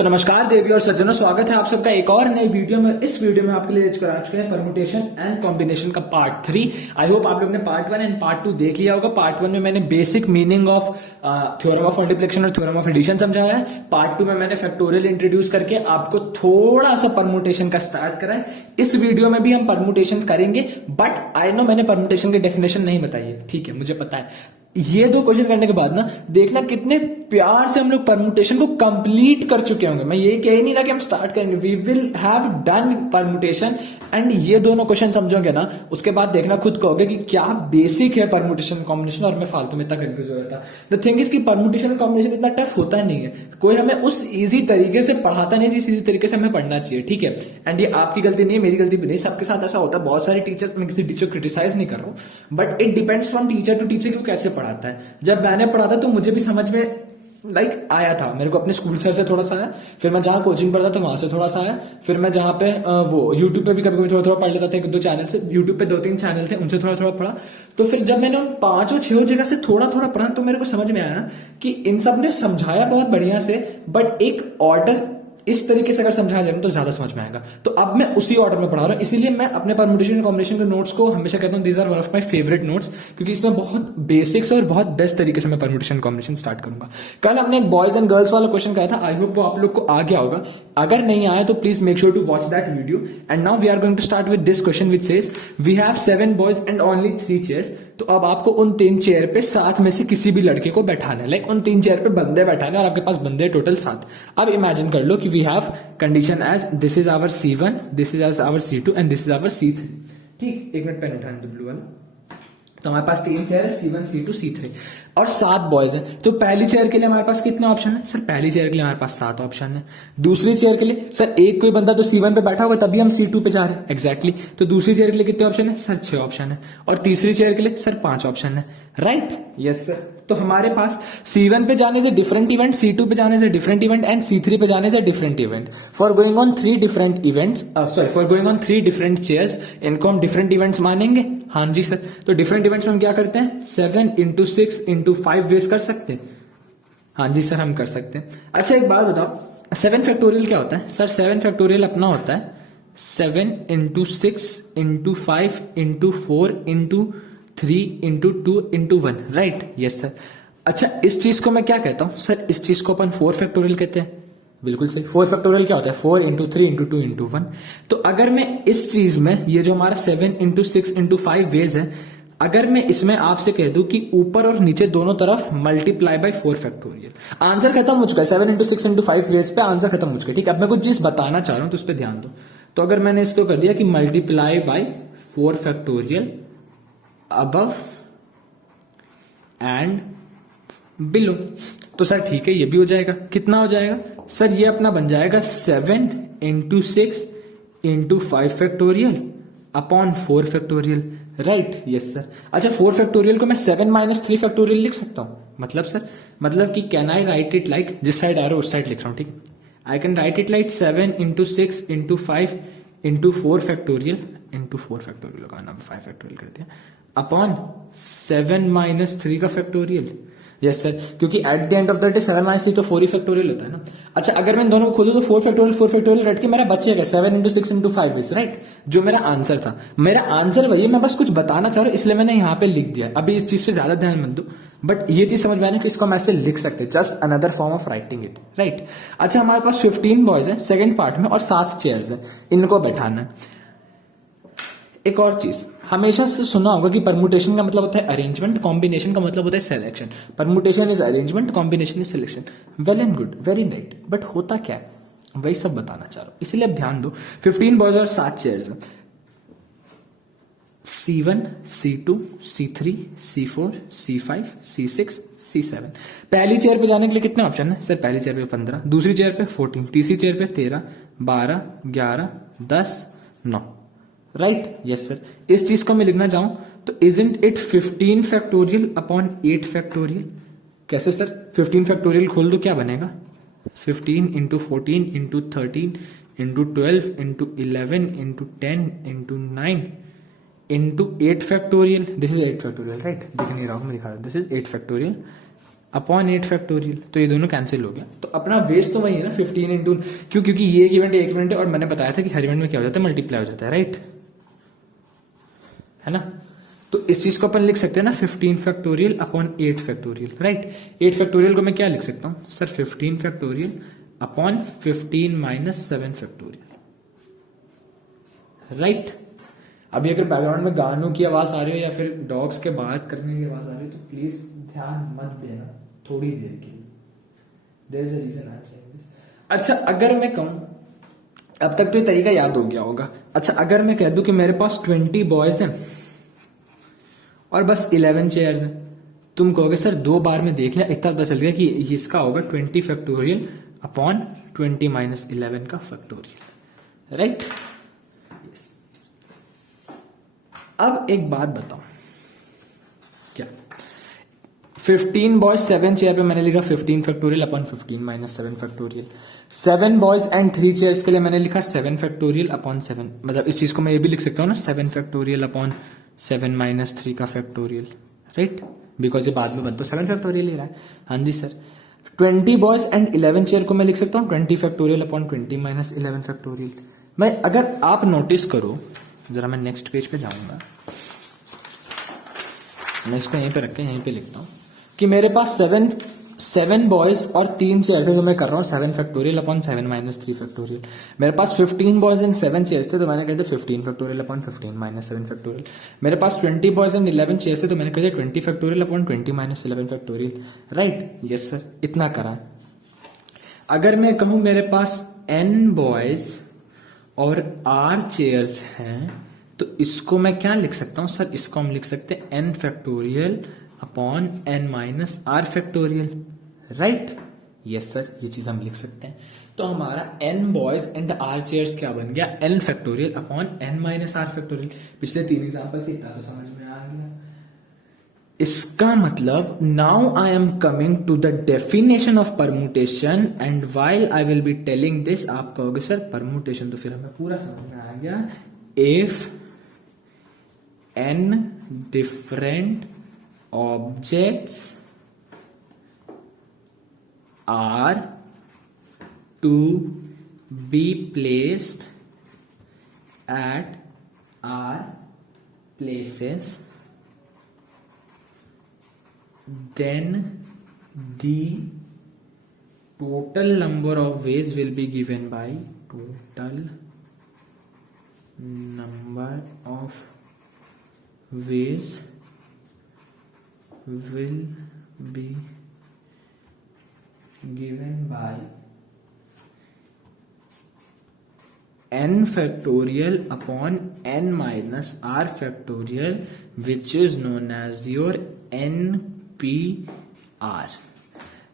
तो नमस्कार देवी और सज्जनों, स्वागत है आप सबका एक और नई वीडियो में। इस वीडियो में आपके लिए लेकर आ चुके हैं परमुटेशन एंड कॉम्बिनेशन का पार्ट 3। आई होप आप लोग ने पार्ट 1 एंड पार्ट 2 देख लिया होगा। पार्ट 1 में मैंने basic meaning of theorem of multiplication और थ्योरम ऑफ एडिशन समझाया है। पार्ट 2 में मैंने फैक्टोरियल इंट्रोड्यूस करके आपको थोड़ा सा परमुटेशन का स्टार्ट करा है। इस वीडियो में भी हम परमुटेशन करेंगे, बट आई नो मैंने परमुटेशन की डेफिनेशन नहीं बताई है, ठीक है, मुझे पता है। ये दो क्वेश्चन करने के बाद ना देखना कितने प्यार से हम लोग परमुटेशन को कंप्लीट कर चुके होंगे। मैं ये कह ही नहीं रहा कि हम स्टार्ट करेंगे, we will have done permutation. And ये दोनों क्वेश्चन समझोगे ना, उसके बाद देखना खुद कहोगे कि क्या बेसिक है परमुटेशन कॉम्बिनेशन, और मैं फालतू में इतना कंफ्यूज हो रहा था। द थिंग इज कि परमुटेशन कॉम्बिनेशन इतना टफ होता नहीं है, कोई हमें उस इजी तरीके से पढ़ाता नहीं जिस इजी तरीके से हमें पढ़ना चाहिए, ठीक है। एंड ये आपकी गलती नहीं है, मेरी गलती भी नहीं, सबके साथ ऐसा होता है। बहुत सारे टीचर्स, मैं किसी टीचर को क्रिटिसाइज नहीं कर रहा हूँ, but it depends from teacher to teacher क्यों कैसे पढ़ाता है। जब मैंने पढ़ा था तो मुझे भी समझ में आया था। मेरे को अपने स्कूल सर से थोड़ा सा आया, फिर मैं जहां कोचिंग पढ़ता था वहां से थोड़ा सा आया, फिर मैं जहां पे वो यूट्यूब पे भी कभी कभी थोड़ा थोड़ा पढ़ लेता था। एक दो चैनल से, यूट्यूब पे 2-3 चैनल थे, उनसे थोड़ा थोड़ा पढ़ा। तो फिर जब मैंने उन 5-6 जगह से थोड़ा थोड़ा पढ़ा तो मेरे को समझ में आया कि इन सब ने समझाया बहुत बढ़िया से, बट एक ऑर्डर इस तरीके से अगर समझाया जाए तो ज्यादा समझ में आएगा। तो अब मैं उसी ऑर्डर में पढ़ा रहा हूं, इसीलिए मैं अपने परमुटेशन कॉम्बिनेशन के नोट्स को हमेशा कहता हूं these are one of my favourite notes, क्योंकि इसमें बहुत बेसिक्स और बहुत बेस्ट तरीके से मैं परमुटेशन कॉम्बिनेशन स्टार्ट करूंगा। कल हमने एक बॉयज एंड गर्ल्स वाला क्वेश्चन कहा था, आई होप वो आप लोग को आ गया होगा। अगर नहीं आया तो please make sure to watch that video. And now we are going to start with this question which says we have 7 boys and only 3 chairs. तो अब आपको उन 3 चेयर पे 7 में से किसी भी लड़के को बैठाना है। लाइक उन 3 चेयर पे बंदे बैठाने और आपके पास बंदे टोटल 7। अब इमेजिन कर लो कि we have condition as this is our C1, this is our C2 and this is our C3। ठीक, एक मिनट पेन उठाने दो ब्लू वाला। तो हमारे पास 3 चेयर है, C1, C2, C3 और 7 बॉयज हैं। तो पहली चेयर के लिए हमारे पास कितने ऑप्शन है सर? पहली चेयर के लिए हमारे पास 7 ऑप्शन है। दूसरी चेयर के लिए सर एक कोई बंदा तो C1 पे बैठा होगा तभी हम C2 पे जा रहे हैं, एग्जैक्टली। तो दूसरी चेयर के लिए कितने ऑप्शन है सर? 6 ऑप्शन है। और तीसरी चेयर के लिए सर 5 ऑप्शन है, राइट? Yes sir. तो हमारे पास C1 पे जाने से डिफरेंट इवेंट, C2 पे जाने से डिफरेंट इवेंट एंड C3 पे जाने से different event. For going on 3 different events, for going on 3 different chairs, इनको हम डिफरेंट इवेंट्स मानेंगे। हाँ जी सर। तो डिफरेंट इवेंट्स में हम क्या करते हैं? 7 into 6 into 5 वेज कर सकते हैं। हाँ जी सर, हम कर सकते हैं। अच्छा एक बात बताओ, 7 फैक्टोरियल क्या होता है सर? 7 फैक्टोरियल अपना होता है 7 into 6 into 5 into 4 into 3 into 2 into 1, right? Yes sir. अच्छा इस चीज को मैं क्या कहता हूं सर? इस चीज को अपन 4 फैक्टोरियल कहते हैं। बिल्कुल सही। 4 फैक्टोरियल क्या होता है? 4 into 3 into 2 into 1। तो अगर मैं इस चीज में, ये जो हमारा 7 into 6 into 5 वेज है, अगर मैं इसमें आपसे कह दूं कि ऊपर और नीचे दोनों तरफ मल्टीप्लाई बाय 4 फैक्टोरियल, आंसर खत्म हो चुका है। 7 into 6 into 5 वेज पे आंसर खत्म हो चुका है, ठीक है। अब मैं कुछ चीज बताना चाह रहा हूं तो उस पर ध्यान दो। तो अगर मैंने इसको कर दिया कि multiply by 4 factorial above and below, तो सर ठीक है, ये भी हो जाएगा। कितना हो जाएगा सर? ये अपना बन जाएगा 7 into 6 into 5 factorial upon 4 factorial, right? Yes sir. अच्छा 4 फैक्टोरियल को मैं 7 minus 3 फैक्टोरियल लिख सकता हूं। मतलब सर, मतलब कि can I right it like, जिस साइड आ रहा है उस साइड लिख रहा हूं, ठीक है। I can write it like 7 into 6 into 5 into 4 factorial into 4 factorial लगाना, 5 फैक्टोरियल कर दिया, अपॉन 7 minus 3 का फैक्टोरियल। यस सर, क्योंकि at the end of the day 7 minus 3 तो 4 ही फैक्टोरियल होता है ना। अच्छा अगर मैं दोनों को खोलूं तो 4 फैक्टोरियल रट के मेरा बचेगा 7 into 6 into 5 इज, राइट? जो मेरा आंसर था, मेरा आंसर वही है। मैं बस कुछ बताना चाह रहा हूं इसलिए मैंने यहां पे लिख दिया। अभी इस चीज पे ज्यादा ध्यान मत दो, बट ये चीज समझ में आना कि इसको हम ऐसे लिख सकते हैं, just another form of writing it, right? अच्छा हमारे पास 15 बॉयज है सेकंड पार्ट में और 7 चेयर्स है, इनको बैठाना है। एक और चीज हमेशा से सुना होगा कि परमुटेशन का मतलब होता है अरेंजमेंट, कॉम्बिनेशन का मतलब होता है selection. Permutation is arrangement, combination is selection. Well and good, very night, but होता क्या है वही सब बताना चाह रहा हूं, इसलिए अब ध्यान दो। 15 बॉयज और 7 चेयर्स है, C1, C2, C3, C4, C5, C6, C7। पहली चेयर पे जाने के लिए कितने ऑप्शन है सर? पहली चेयर पे 15, दूसरी चेयर पे 14, तीसरी चेयर पे 13, 12, 11, 10, 9, राइट? Yes sir. इस चीज को मैं लिखना चाहूं तो isn't it 15 factorial upon 8 factorial? कैसे सर? 15 फैक्टोरियल खोल दो, क्या बनेगा? 15 into 14 into 13 into 12 into 11 into 10 into 9 into 8 factorial. This is 8 factorial, right? दिख नहीं रहा हूं मैं, दिखा रहा हूं। This is 8 factorial upon 8 factorial, तो ये दोनों कैंसिल हो गया। तो अपना वेज तो वही है ना 15 इंटू, क्योंकि ये एक इवेंट है और मैंने बताया था कि हर इवेंट में क्या हो जाता है, मल्टीप्लाई हो जाता है, राइट, है ना। तो इस चीज को अपन लिख सकते हैं ना 15 factorial upon 8 factorial, right. 8 factorial को मैं क्या लिख सकता हूं sir, 15 factorial upon 15 minus 7 factorial, right. अभी अगर बैकग्राउंड में गानों की आवाज आ रही हो या फिर डॉग्स के बात करने की आवाज आ रही हो तो प्लीज ध्यान मत देना थोड़ी देर के लिए, there is a reason I am saying this. अच्छा, अगर मैं कहूं, अब तक तो ये तरीका याद हो गया होगा। अच्छा, अगर मैं कह दूं कि मेरे पास 20 बॉयज हैं और बस 11 चेयर्स हैं, तुम कहोगे सर 2 बार में देख लिया, इतना पता चल गया कि इसका होगा 20 फैक्टोरियल अपॉन 20 माइनस 11 का फैक्टोरियल, राइट। अब एक बात बताओ, क्या 15 बॉयज 7 चेयर पे मैंने लिखा 15 factorial upon 15 minus 7 factorial. 7 boys and 3 chairs के लिए मैंने लिखा 7 फैक्टोरियल अपॉन 7, मतलब इस चीज को मैं ये भी लिख सकता हूँ ना 7 फैक्टोरियल अपॉन 7 माइनस 3 का फैक्टोरियल, राइट, बिकॉज ये बाद में बन तो 7 फैक्टोरियल ही रहा है। हाँ जी सर। 20 बॉयज एंड 11 चेयर को मैं लिख सकता हूँ 20 फैक्टोरियल अपॉन 20 माइनस 11 फैक्टोरियल। मैं, अगर आप नोटिस करो, जरा मैं नेक्स्ट पेज पे जाऊंगा, मैं इसको यहीं पे रख के यहीं पे लिखता हूं कि मेरे पास 7 बॉयज और 3 चेयर थे, तो मैं कर रहा हूँ 7 फैक्टोरियल अपॉन 7 माइनस 3 फैक्टोरियल। मेरे पास 15 बॉयज एंड 7 चेयर्स थे, तो मैंने कहते 15 फैक्टोरियल अपॉन 15 माइनस 7 फैक्टोरियल। मेरे पास 20 बॉयज एंड 11 चेयर्स थे, तो मैंने कहते 20 factorial upon 20 minus 11 factorial, right. Yes sir, इतना करा। अगर मैं कहूं मेरे पास n बॉयज और r चेयर्स हैं, तो इसको मैं क्या लिख सकता हूं सर, इसको हम लिख सकते हैं n factorial upon n minus r factorial, right. Yes sir, ये चीज हम लिख सकते हैं। तो हमारा n boys and r chairs क्या बन गया, n factorial upon n minus r factorial. पिछले 3 एग्जाम्पल से इतना तो समझ में आ गया। इसका मतलब now I am coming to the definition of permutation, and while I will be telling this, आप कहोगे सर परमुटेशन तो फिर हमें पूरा समझ में आ गया। If n different objects are to be placed at r places, then the total number of ways will be given by total number of ways will be given by n factorial upon n minus r factorial, which is known as your NPR.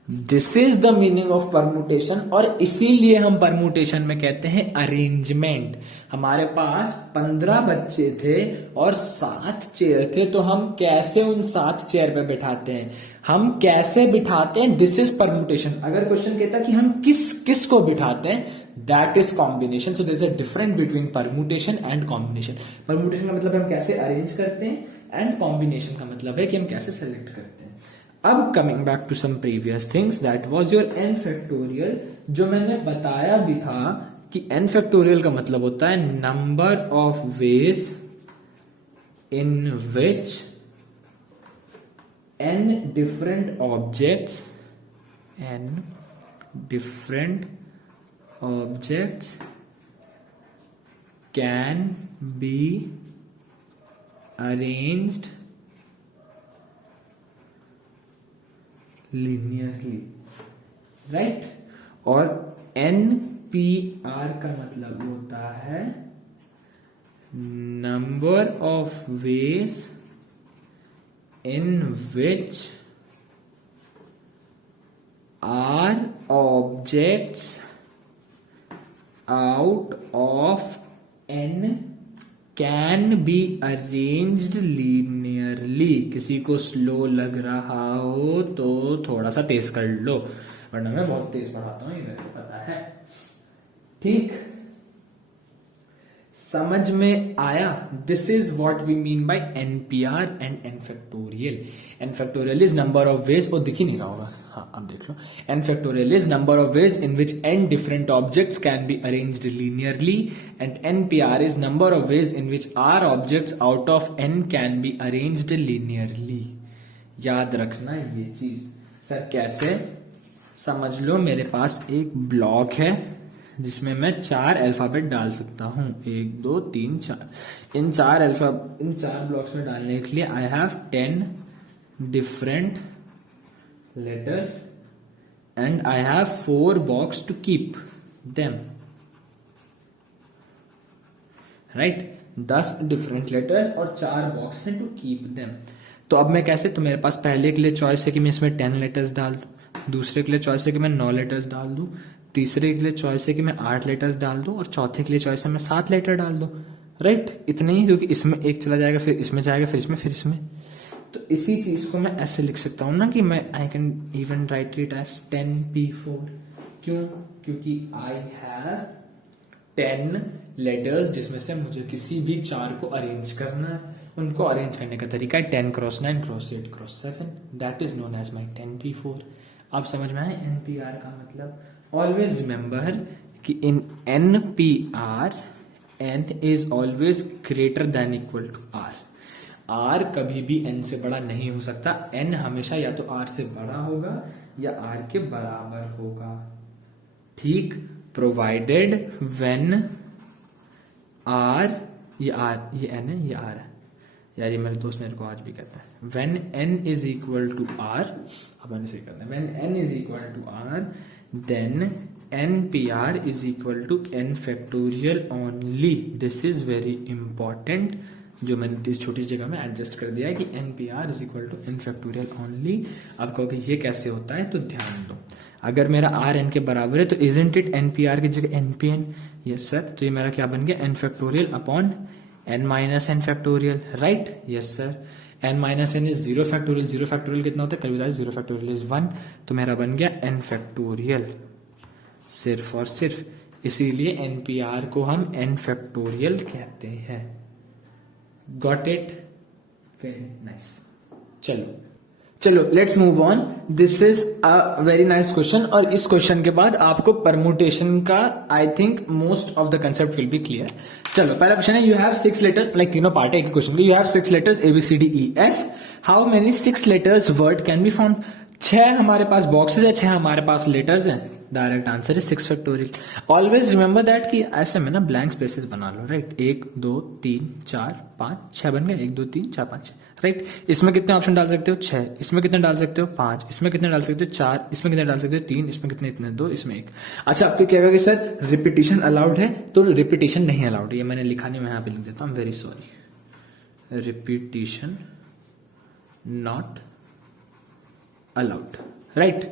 This is the meaning of permutation, और इसीलिए हम permutation में कहते हैं arrangement. हमारे पास 15 बच्चे थे और 7 चेयर थे, तो हम कैसे उन 7 चेयर पे बिठाते हैं, हम कैसे बिठाते हैं, दिस इज परमुटेशन। अगर क्वेश्चन कहता कि हम किस किस को बिठाते हैं, that is combination. So there is a difference between permutation and combination. Permutation का मतलब हम कैसे अरेंज करते हैं, एंड कॉम्बिनेशन का मतलब है कि हम कैसे सेलेक्ट करते हैं। अब coming back to some previous things, that was your n factorial, जो मैंने बताया भी था कि n फैक्टोरियल का मतलब होता है number of ways in which n different objects can be arranged linearly, right. और NPR का मतलब होता है number of ways in which r objects out of n can be arranged linearly. किसी को स्लो लग रहा हो तो थोड़ा सा तेज कर लो, वरना मैं बहुत तेज पढ़ाता हूँ, ये मेरे को पता है। ठीक, समझ में आया? This is what we mean by NPR and n factorial. n factorial is number of ways, वो दिख ही नहीं रहा होगा, हाँ अब देख लो. n factorial is number of ways in which n different objects can be arranged linearly and NPR is number of ways in which r objects out of n can be arranged linearly. याद रखना ये चीज. Sir कैसे? समझ लो मेरे पास एक block है जिसमें मैं 4 अल्फाबेट डाल सकता हूं, 1 2 3 4. इन चार ब्लॉक्स में डालने के लिए I have 10 different letters and I have 4 box to keep them. Right, 10 different letters और 4 बॉक्स हैं टू कीप देम. तो अब मैं कैसे, तो मेरे पास पहले के लिए चॉइस है कि मैं इसमें 10 लेटर्स डाल दूं, दूसरे के लिए चॉइस है कि मैं 9 लेटर्स डाल दूं, तीसरे के लिए चॉइस है कि मैं 8 लेटर्स डाल दूं और चौथे के लिए चॉइस है मैं 7 लेटर डाल दूं. राइट, इतने ही, क्योंकि इसमें एक चला जाएगा, फिर इसमें जाएगा, फिर इसमें, फिर इसमें. तो इसी चीज को मैं ऐसे लिख सकता हूं ना कि मैं I can even write it as 10p4. क्यों? क्योंकि आई हैव 10 लेटर्स जिसमें से मुझे किसी भी 4 को अरेंज करना है. उनको अरेंज करने का तरीका है 10 × 9 × 8 × 7. That is known as my 10p4. आप समझ में आए NPR का मतलब? ऑलवेज रिमेंबर कि in NPR n is always greater than equal to r. r कभी भी n से बड़ा नहीं हो सकता. n हमेशा या तो r से बड़ा होगा या r के बराबर होगा. ठीक, प्रोवाइडेड व्हेन r, ये n है, ये r है यार, ये मेरे दोस्त मेरे को आज भी कहता है. When n is equal to r, अब मैंने सही करना है, when n is equal to r then NPR is equal to n factorial only. This is very important. जो मैंने इस छोटी जगह में एडजस्ट कर दिया है कि NPR is equal to n factorial only. आप कहोगे ये कैसे होता है, तो ध्यान दो. अगर मेरा r n के बराबर है तो isn't it NPR की जगह NPN? Yes sir. तो ये मेरा क्या बन गया, n factorial upon n minus n factorial. Right, yes sir. n minus n is 0 factorial. 0 factorial कितना होता है, कभी बताया, 0 factorial is 1. तो मेरा बन गया n factorial. सिर्फ और सिर्फ इसीलिए NPR को हम n factorial कहते हैं. Got it? Very nice. चलो let's move on. This is a very nice question और इस क्वेश्चन के बाद आपको परमुटेशन का I think most of the concept will be clear. चलो पहला क्वेश्चन है, यू हैव 6 लेटर्स, लाइक तीनों पार्ट है एक क्वेश्चन के. You have 6 letters ABCDEF. How many 6 letters word can be found? 6 हमारे पास बॉक्सेस है, 6 हमारे पास लेटर्स हैं. डायरेक्ट आंसर है 6 फैक्टोरियल. ऑलवेज रिमेंबर दैट कि ऐसे में ना ब्लैंक स्पेसेस बना लो. राइट, 1 2 3 4 5 6 बन गए. 1 2 3 4 5. राइट, इसमें कितने ऑप्शन डाल सकते हो? 6. इसमें कितने डाल सकते हो? 5. इसमें कितने डाल सकते हो? 4. इसमें कितने डाल सकते हो? 3. इसमें कितने? इतने 2. इसमें 1. अच्छा, आपको क्या कि सर रिपीटिशन अलाउड है, तो रिपीटिशन नहीं अलाउड है. ये मैंने लिखा नहीं, मैं यहाँ पे लिख देता हूँ, very sorry. Repetition not allowed. Right,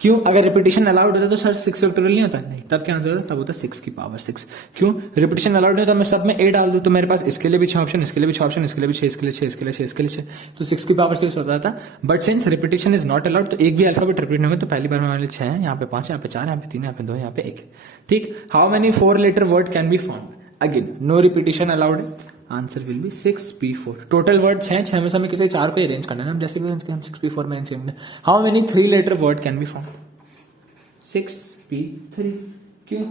क्यों? अगर रिपीटिशन अलाउड होता तो सर 6 फैक्टोरियल नहीं होता. नहीं, तब क्या आंसर होता? तब होता 6 की पावर 6. क्यों? रिपीटिशन अलाउड नहीं होता, मैं सब में a डाल दूं तो मेरे पास इसके लिए भी 6 ऑप्शन, इसके लिए भी 6 ऑप्शन, इसके लिए भी 6, इसके लिए 6, इसके लिए 6, इसके लिए 6, तो 6 की पावर 6 होता था. But since repetition is not allowed, तो एक भी अल्फाबेट रिपीट नहीं होगा. तो पहली बार में हमारे 6 है, यहाँ पे 5, यहाँ पे 4, यहाँ पे 3, यहाँ पे 2, यहाँ पे 1. ठीक. How many 4 letter word can be found? Again no repetition allowed. Answer will be 6p4. Total word 6 में से हमें किसी 4 को अरेंज करना है. हम जैसे हम 6p4 में अरेंज करेंगे. How many 3 letter word can be found? 6p3. क्यों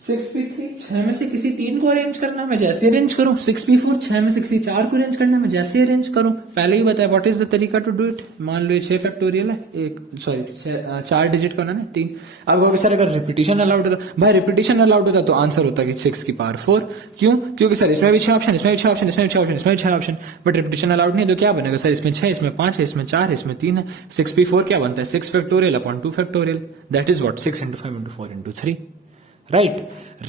6p3? 6 में से किसी 3 को अरेंज करना है, मैं जैसे अरेंज करूं. 6p4 6 में से किसी 4 को अरेंज करना है, मैं जैसे अरेंज करूं. पहले ही बताया व्हाट इज द तरीका टू डू इट. मान लो ये 6 फैक्टोरियल है, 4 डिजिट का ना 3. अब कहोगे सर अगर रिपीटिशन अलाउड होता, भाई रिपीटिशन अलाउड होता तो आंसर होता कि 6 की पावर 4. क्यों? क्योंकि सर इसमें भी 6 ऑप्शन, इसमें भी 6 ऑप्शन, इसमें भी 6 ऑप्शन, इसमें भी 6 ऑप्शन. बट रिपीटिशन अलाउड नहीं है तो क्या बनेगा सर? इसमें 6, इसमें 5 है, इसमें 4 है, इसमें 3 है. 6p4 क्या बनता है? 6 factorial upon 2 factorial. That is what? 6 × 5 × 4 × 3. Right.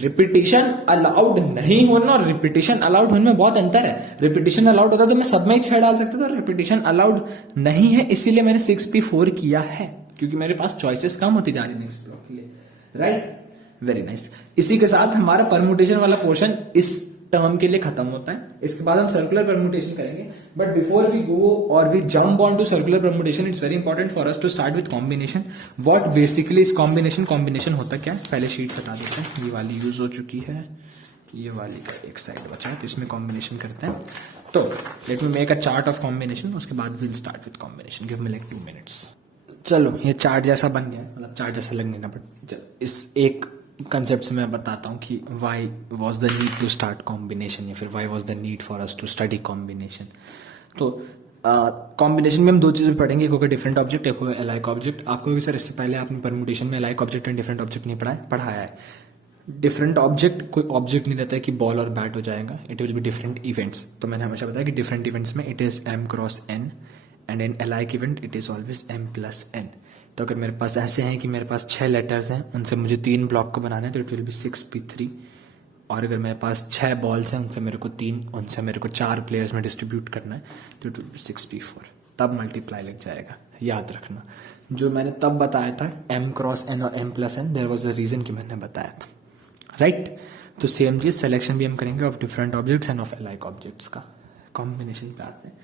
Repetition allowed नहीं होना और रिपीटिशन अलाउड होने में बहुत अंतर है. रिपीटिशन अलाउड होता तो मैं सब में ही 6 डाल सकता था. रिपीटिशन अलाउड नहीं है, इसीलिए मैंने 6p4 किया है, क्योंकि मेरे पास चॉइसेस कम होती जा रही नेक्स्ट ब्लॉक के लिए. Right, very nice. इसी के साथ हमारा परमुटेशन वाला पोर्शन इस टर्म के लिए खत्म होता है. इसके बाद हम सर्कुलर परमुटेशन करेंगे. But before we go or we jump on to circular permutation, it's very important for us to start with combination. What basically is combination? Combination होता क्या है? पहले शीट हटा देते हैं, ये वाली यूज हो चुकी है, ये वाली का एक साइड बचा है, तो इसमें कॉम्बिनेशन करते हैं। तो let me make a chart of combination, उसके बाद will start with combination. Give me like 2 minutes. चलो ये चार्ट जैसा बन गया, मतलब चार्ट जैसा लगने ना, बट इस एक कंसेप्ट से मैं बताता हूँ कि why was the need to start combination, या फिर why was the need for us to study combination. तो कॉम्बिनेशन में हम दो चीज़ें पढ़ेंगे, एक होगा डिफरेंट ऑब्जेक्ट, एक होगा अलाइक ऑब्जेक्ट। आपको सर इससे पहले आपने परमुटेशन में alike object and different object नहीं पढ़ाया है। डिफरेंट ऑब्जेक्ट कोई ऑब्जेक्ट नहीं रहता है कि बॉल और बैट हो जाएगा, it will be different events. तो मैंने हमेशा बताया कि डिफरेंट इवेंट्स में it is m cross n and in alike event it is always m plus n। तो अगर मेरे पास ऐसे हैं कि मेरे पास 6 लेटर्स हैं, उनसे मुझे 3 ब्लॉक को बनाना है, तो इट विल बी 6p3। और अगर मेरे पास 6 बॉल्स हैं, उनसे मेरे को 4 प्लेयर्स में डिस्ट्रीब्यूट करना है, तो इट विल बी 6p4। तब मल्टीप्लाई लग जाएगा, याद रखना। जो मैंने तब बताया था m क्रॉस n और m plus n, there was a reason कि मैंने बताया था, राइट। तो सेम चीज सिलेक्शन भी हम करेंगे of different objects end of alike objects का। कॉम्बिनेशन पे आते हैं।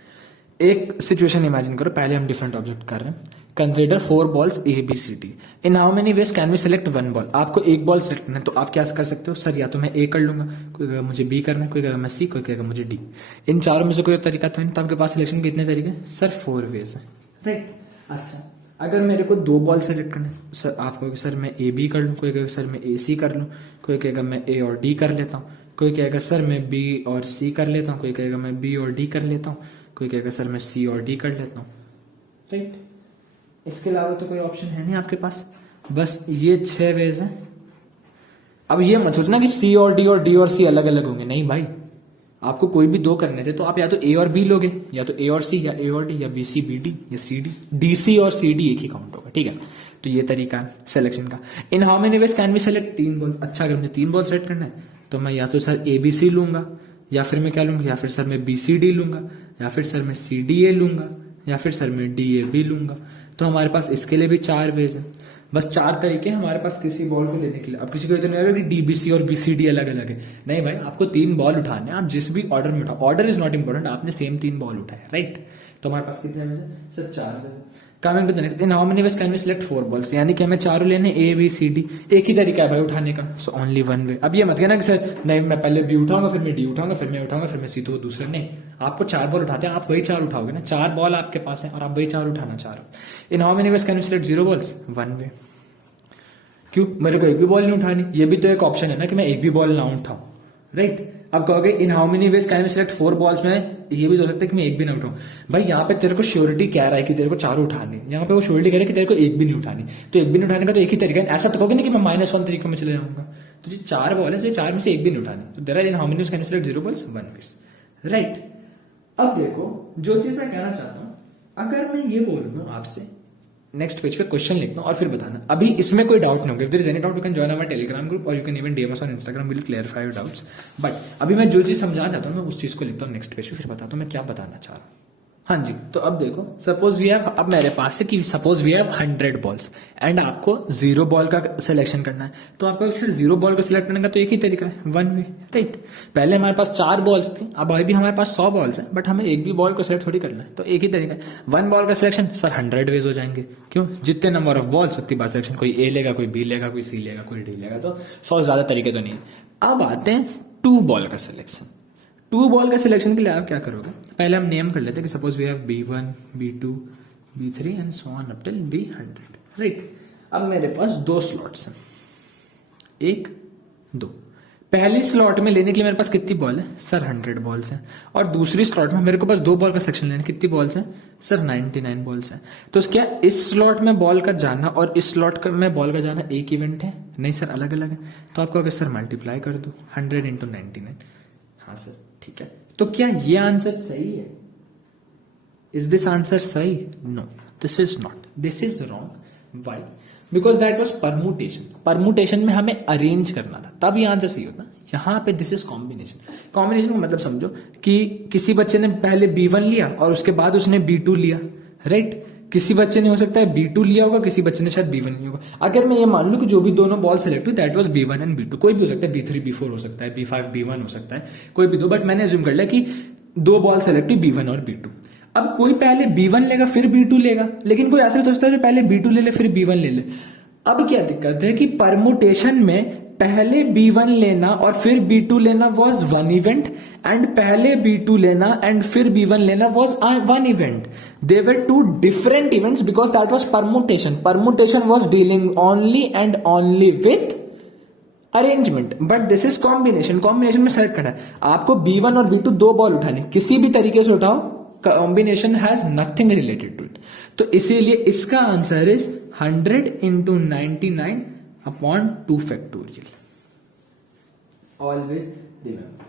एक सिचुएशन इमेजिन करो, पहले हम डिफरेंट ऑब्जेक्ट कर रहे हैं। Consider 4 balls A B C D। In how many ways can we select 1 ball. आपको एक बॉल सेलेक्ट करना है, तो आप क्या कर सकते हो, सर या तो मैं A कर लूंगा, कोई कहेगा मुझे B करना है, कोई कहेगा मैं C, कोई कहेगा मुझे D। इन चारों में से कोई तरीका तो नहीं, तो आपके पास सिलेक्शन के कितने तरीके हैं, सर 4 वेज है, राइट। अच्छा, अगर मेरे को 2 बॉल सेलेक्ट करना है, सर आप कहोगे सर मैं A B कर लूँ, कोई कहेगा सर मैं A C कर लूँ, कोई कहेगा मैं A और D कर लेता हूँ, कोई कहेगा सर मैं B और C कर लेता हूँ, कोई कहेगा मैं B और D कर लेता हूँ, कोई कहेगा सर मैं C और D कर लेता हूँ, राइट। इसके अलावा तो कोई ऑप्शन है नहीं आपके पास, बस ये 6 वेज हैं। अब ये मत सोचना कि C और D और C अलग अलग होंगे, नहीं भाई, आपको कोई भी 2 करने थे, तो आप या तो A और B लोगे, या तो A और C, या A और D, या B C B D, या C D। D C और C D एक ही काउंट होगा, ठीक है। तो ये तरीका है सिलेक्शन का। In how many ways can we select 3 ball. अच्छा, अगर मुझे 3 बॉल सेलेक्ट करना है, तो मैं या तो सर A B C लूंगा, या फिर मैं क्या लूंगा, या फिर सर मैं B C D लूंगा, या फिर सर मैं C D A लूंगा, या फिर सर मैं D A B लूंगा। तो हमारे पास इसके लिए भी 4 वेज है। बस 4 तरीके हैं हमारे पास किसी बॉल को लेने के लिए। अब किसी को इतना नहीं लगा कि DBC और BCD अलग अलग है, नहीं भाई, आपको 3 बॉल उठाने हैं, आप जिस भी ऑर्डर में उठाओ, ऑर्डर इज नॉट इंपॉर्टेंट, आपने सेम 3 बॉल उठाए, राइट। तो हमारे पास कितने वेज है, sir 4 ways. Coming to the next, in how many ways can we select 4 balls, यानी कि हमें चारों लेने A B C D, एक ही तरीका है भाई उठाने का, सो ओनली 1 वे। अब ये मत कहना कि सर नहीं मैं पहले B उठाऊंगा, फिर मैं D उठाऊंगा, फिर मैं उठाऊंगा, फिर मैं C, तो दूसरा नहीं। आपको 4 बॉल उठाते हैं, आप वही 4 उठाओगे ना, 4 बॉल आपके पास है और आप वही 4 उठाना चाह रहे हो। In how many ways can we select 0 balls, 1 way. क्यों, मेरे को एक भी बॉल नहीं उठानी, ये भी तो एक ऑप्शन है ना कि मैं एक भी बॉल ना उठाऊं, राइट। अब कहोगे in how many ways can we select 4 balls में, ये भी तो हो सकता है कि मैं एक भी ना उठाऊं। भाई यहाँ पे तेरे को श्योरिटी कह रहा है कि तेरे को 4 उठाने, यहाँ पे वो श्योरिटी कह रहा है कि तेरे को एक भी नहीं उठानी, तो एक भी नहीं उठाने का तो एक ही तरीका है। ऐसा तो कहोगे नहीं कि मैं -1 तरीके में चले जाऊंगा। तो ये 4 बॉल है, तो 4 में से एक भी नहीं उठानी, तो there are in how many ways can we select 0 balls, 1 ways, right. अब देखो जो चीज मैं कहना चाहता हूं, अगर मैं ये बोल दूं आपसे, नेक्स्ट पेज पे क्वेश्चन लिखना और फिर बताना। अभी इसमें कोई डाउट नहीं होगा। If there is any doubt you can join our Telegram group और you can even DM us on Instagram, will clarify your doubts. But अभी मैं जो चीज समझाना चाहता हूँ, मैं उस चीज को लिखता हूँ नेक्स्ट पेज पे, फिर बताता हूँ मैं क्या बताना चाह रहा हूँ। हाँ जी, तो अब देखो, सपोज वी हैव, अब मेरे पास है कि suppose we have 100 balls and आपको 0 बॉल का सिलेक्शन करना है, तो आपको सिर्फ 0 बॉल को सिलेक्ट करने का तो एक ही तरीका है, 1 वे, राइट। पहले हमारे पास 4 बॉल्स थी, अब अभी भी हमारे पास 100 बॉल्स हैं, बट हमें एक भी बॉल को सिलेक्ट थोड़ी करना है, तो एक ही तरीका है, 1 बॉल का सिलेक्शन, सर 100 वेज हो जाएंगे। क्यों, जितने नंबर ऑफ बॉल्स उतनी बार सिलेक्शन, कोई A लेगा, कोई B लेगा, कोई C लेगा, कोई D लेगा, तो 100 से ज्यादा तरीके तो नहीं है। अब आते हैं 2 बॉल का सिलेक्शन। 2 बॉल का सिलेक्शन के लिए आप क्या करोगे, पहले हम नेम कर लेते हैं कि suppose we have B1 B2 B3 and so on up till B100, right. अब मेरे पास 2 स्लॉट्स हैं, 1 2। पहली स्लॉट में लेने के लिए मेरे पास कितनी बॉल है, सर 100 बॉल्स हैं, और दूसरी स्लॉट में मेरे को बस 2 बॉल का सेक्शन लेना, कितनी बॉल्स हैं, सर 99 बॉल्स हैं। तो क्या इस स्लॉट में बॉल का जाना और इस स्लॉट में बॉल का जाना एक इवेंट है, नहीं सर अलग अलग है। तो आपको अगर सर मल्टीप्लाई कर दो 100 × 99, हाँ सर ठीक है। तो क्या ये आंसर सही है, इज दिस आंसर सही, no this is not, this is wrong. Why, because that was permutation. Permutation में हमें अरेंज करना था, तब ये आंसर सही होता। यहाँ पे दिस इज कॉम्बिनेशन। कॉम्बिनेशन का मतलब समझो कि किसी बच्चे ने पहले B1 लिया और उसके बाद उसने B2 लिया, राइट। किसी बच्चे ने हो सकता है B2 लिया होगा, किसी बच्चे ने शायद B1 लिया होगा। अगर मैं ये मान लूं कि जो भी दोनों बॉल सेलेक्ट हुई that was B1 and B2, कोई भी हो सकता है, B3 B4 हो सकता है, B5 B1 हो सकता है, कोई भी दो, बट मैंने अज्यूम कर लिया कि 2 बॉल सेलेक्ट हुई B1 और B2। अब कोई पहले B1 लेगा फिर B2 लेगा, लेकिन कोई ऐसा भी तो होता है जो पहले B2 ले ले फिर B1 ले ले। अब क्या दिक्कत है कि परमुटेशन में पहले B1 लेना और फिर B2 लेना वॉज वन इवेंट, एंड पहले B2 लेना एंड फिर B1 लेना was one event. They were two different events because that was permutation. Permutation was dealing only and only with arrangement. But this is combination. Combination में select करना है आपको. B1 और B2 दो ball उठाने, किसी भी तरीके से उठाओ, combination has nothing related to it. तो इसीलिए इसका answer is 100 into 99 upon 2 factorial. Always remember.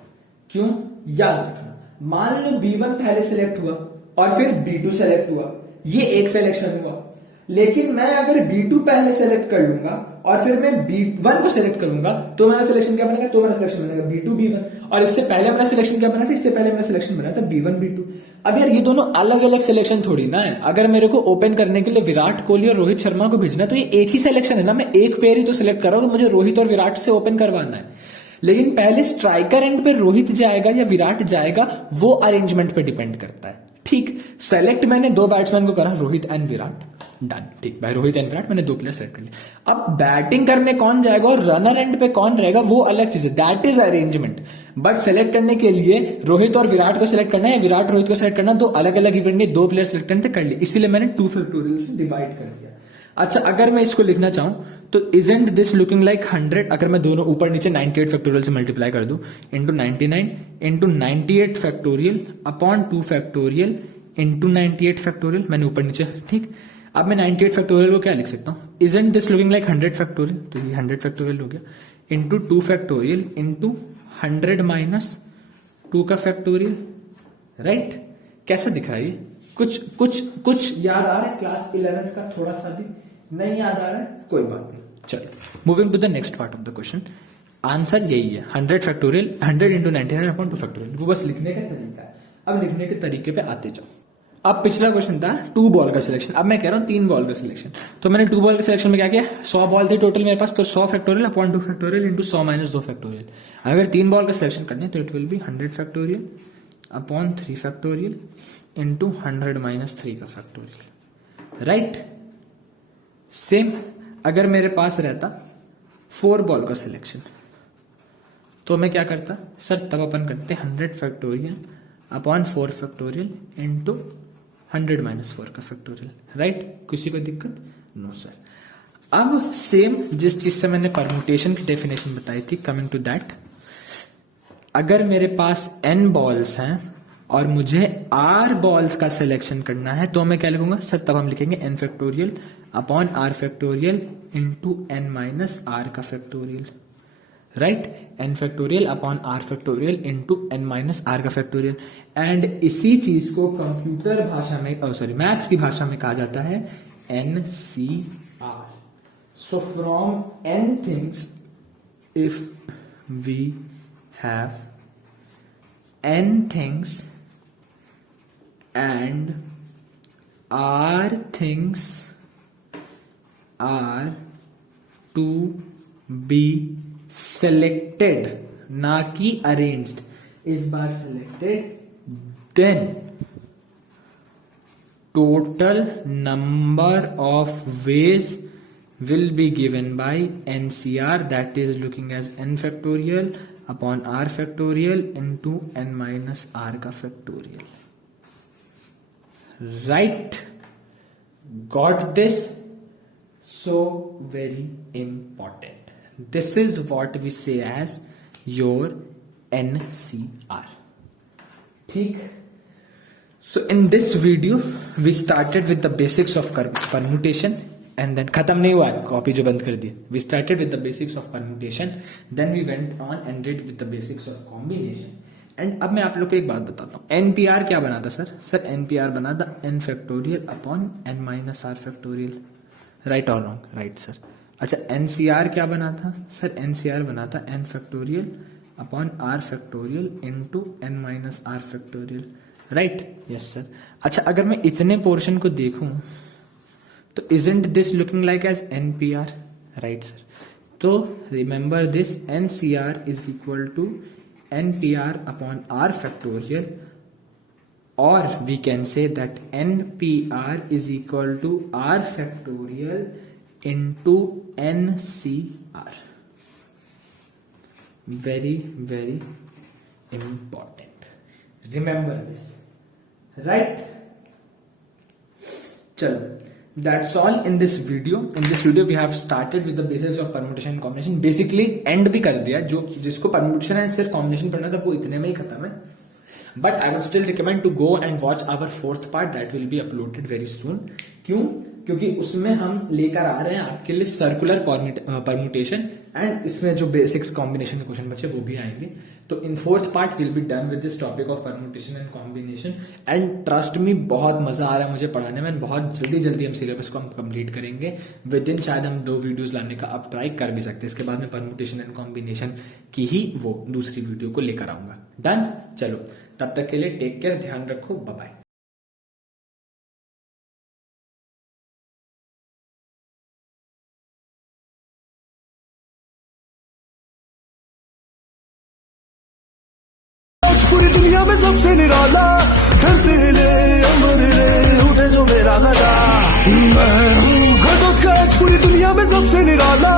क्यों? याद रखना. मान लो B1 पहले सिलेक्ट हुआ और फिर B2 सेलेक्ट हुआ, ये एक सिलेक्शन हुआ. लेकिन मैं अगर B2 पहले सेलेक्ट कर लूंगा और फिर मैं B1 को सेलेक्ट करूंगा तो मेरा सिलेक्शन क्या बनेगा? तो मेरा सिलेक्शन बनेगा B2 B1. और इससे पहले मेरा सिलेक्शन क्या बना था? इससे पहले मेरा सिलेक्शन बना था B1 B2. अब यार ये दोनों अलग अलग सिलेक्शन थोड़ी ना है. अगर मेरे को ओपन करने के लिए विराट कोहली और रोहित शर्मा को भेजना है तो ये एक ही सिलेक्शन है ना. मैं एक पेयर ही तो सिलेक्ट कर रहा हूं, मुझे रोहित और विराट से ओपन करवाना है. लेकिन पहले स्ट्राइकर एंड पे रोहित जाएगा या विराट जाएगा, वो अरेंजमेंट पे डिपेंड करता है. ठीक, सेलेक्ट मैंने दो बैट्समैन को करा, रोहित एंड विराट. डन. ठीक, भाई रोहित एंड विराट मैंने दो प्लेयर सेलेक्ट कर लिए. अब बैटिंग करने कौन जाएगा और रनर एंड पे कौन रहेगा वो अलग चीज है. That is arrangement. But select करने के लिए रोहित और विराट को सिलेक्ट करना है, विराट रोहित को सिलेक्ट करना, दो अलग अलग इवेंट में दो प्लेयर सिलेक्ट करने कर लिए. इसीलिए मैंने 2 फैक्टोरियल से डिवाइड कर दिया. अच्छा, अगर मैं इसको लिखना चाहूं तो इजंट दिस लुकिंग लाइक 100. अगर मैं दोनों ऊपर नीचे 98 फैक्टोरियल से मल्टीप्लाई कर दूं into 99 into 98 factorial upon 2 factorial into 98 factorial, मैंने ऊपर नीचे. ठीक, अब मैं 98 फैक्टोरियल को क्या लिख सकता हूं? Isn't this looking like 100 factorial, तो ये 100 फैक्टोरियल हो गया, इंटू 2 फैक्टोरियल इंटू 100 माइनस 2 का फैक्टोरियल. राइट? कैसा दिख रहा है ये? कुछ याद आ रहा है? क्लास 11 का थोड़ा सा भी नहीं याद आ रहा है? कोई बात नहीं, चलो moving to the next part of the question. Answer यही है 100 फैक्टोरियल, 100 इंटू 99 अपॉन 2 फैक्टोरियल. वो बस लिखने का तरीका है. अब लिखने के तरीके पे आते जाओ. अब पिछला क्वेश्चन था 2 बॉल का सिलेक्शन, अब मैं कह रहा हूं 3 बॉल का सिलेक्शन. तो मैंने 2 बॉल के सिलेक्शन में क्या किया? 100 बॉल थी टोटल मेरे पास, तो 100 factorial upon 2 factorial into 100 minus 2 factorial. अगर 3 बॉल का सिलेक्शन करने तो it will be 100 factorial upon 3 factorial into 100 minus 3 का फैक्टोरियल. राइट? सेम अगर मेरे पास रहता 4 बॉल का सिलेक्शन तो मैं क्या करता सर? तब अपन करते 100 factorial upon 4 factorial into 100 minus 4 का फैक्टोरियल. राइट? किसी को दिक्कत? No sir. अब सेम जिस चीज से मैंने परम्यूटेशन की डेफिनेशन बताई थी, कमिंग टू दैट, अगर मेरे पास n बॉल्स हैं और मुझे r बॉल्स का सिलेक्शन करना है तो मैं क्या लिखूंगा सर? तब हम लिखेंगे n factorial upon r factorial into n minus r का factorial. Right? n factorial upon r factorial into n minus r का फैक्टोरियल. एंड इसी चीज को कंप्यूटर भाषा में, सॉरी मैथ्स की भाषा में कहा जाता है NCR. So from n things if we have n things and r things are to be selected, ना कि arranged, इस बार selected, then total number of ways will be given by NCR, that is looking as n factorial upon r factorial into n minus r का factorial. Right? Got this? So very important. This is what we say as your NCR. ठीक? So in this video we started with the basics of permutation and then खत्म नहीं हुआ, copy जो बंद कर दी. we started with the basics of permutation, then we went on and did with the basics of combination. and अब मैं आप लोग को एक बात बताता हूँ. NPR क्या बना था सर? सर NPR बना था n factorial upon n minus r factorial. Right और रॉन्ग? Right sir. अच्छा, NCR क्या बना था सर? NCR बना था n factorial upon r factorial into n minus r factorial. Right? Yes sir. अच्छा, अगर मैं इतने पोर्शन को देखूं तो isn't this looking like as NPR? right sir. तो remember this, NCR is equal to NPR upon R factorial, or we can say that NPR is equal to R factorial into NCR. very very important. Remember this, right? चलो, that's all in this video. In this video we have started with the basics of permutation and combination. Basically end भी कर दिया, जो जिसको permutation and सिर्फ combination पढ़ना था वो इतने में ही खत्म है. But I would still recommend to go and watch our fourth part that will be uploaded very soon. क्यों? क्योंकि उसमें हम लेकर आ रहे हैं आपके लिए सर्कुलर परम्यूटेशन एंड इसमें जो बेसिक्स कॉम्बिनेशन के क्वेश्चन बचे वो भी आएंगे. तो in fourth part will be done with this topic of permutation and combination. And trust me, बहुत मजा आ रहा है मुझे पढ़ाने में. बहुत जल्दी हम सिलेबस को हम कंप्लीट करेंगे. विद इन शायद हम 2 वीडियोस लाने का अब ट्राई कर भी सकते हैं. इसके बाद में परम्यूटेशन एंड कॉम्बिनेशन की ही वो दूसरी वीडियो को लेकर आऊंगा. डन. चलो, तब तक के लिए टेक केयर, ध्यान रखो, बाय बाय. पूरी दुनिया में सबसे निराला, धरती ले अमर रे उठे जो मेरा गला. मैं हूँ घटोत्कच, पूरी दुनिया में सबसे निराला.